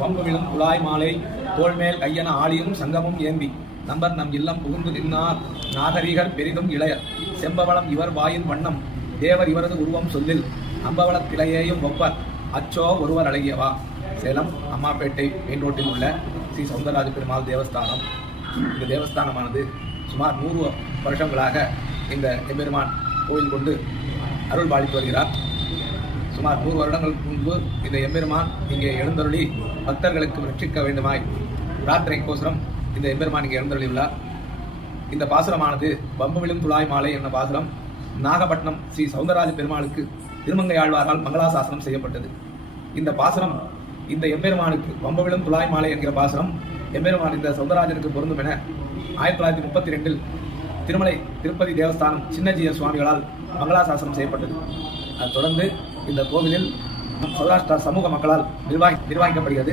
வம்பு விழும் குழாய் மாலை தோள்மேல் கையன ஆளியும் சங்கமும் ஏந்தி நம்பர் நம் இல்லம் புகுந்து நின்னார் நாகரீகர் பெரிதும் இளையர் செம்பவளம் இவர் வாயின் வண்ணம் தேவர் இவரது உருவம் சொல்லில் அம்பவளத் திளையேயும் ஒப்பர் அச்சோ ஒருவர் அழகியவா. சேலம் அம்மாப்பேட்டை மெயின் ரோட்டில் உள்ள ஸ்ரீ சௌந்தரராஜ பெருமாள் தேவஸ்தானம். இந்த தேவஸ்தானமானது சுமார் 100 வருஷங்களாக இந்த எம்பெருமான் கோயில் கொண்டு அருள் பாலித்து வருகிறார். சுமார் 100 வருடங்களுக்கு முன்பு இந்த எம்பெருமான் இங்கே எழுந்தருளி பக்தர்களுக்கு ரட்சிக்க வேண்டுமாய் பிரார்த்தனைக்கோசரம் இந்த எம்பெருமான் இங்கே எழுந்தருளியுள்ளார். இந்த பாசுரமானது வம்பு விழும் துழாய் மாலை என்ற பாசுரம் நாகப்பட்டினம் ஸ்ரீ சௌந்தரராஜ பெருமாளுக்கு திருமங்கை ஆழ்வாரால் மங்களாசாசனம் செய்யப்பட்டது. இந்த பாசுரம் இந்த எம்பெருமானுக்கு வம்பு விழும் துழாய் மாலை என்கிற பாசுரம் எம்பெருமான் இந்த சௌந்தரராஜனுக்கு பொருந்தும் என 1932 திருமலை திருப்பதி தேவஸ்தானம் சின்னஜீய சுவாமிகளால் மங்களாசாசனம் செய்யப்பட்டது. அதைத் தொடர்ந்து இந்த கோவிலில் சௌராஷ்டிரா சமூக மக்களால் நிர்வகிக்கப்படுகிறது.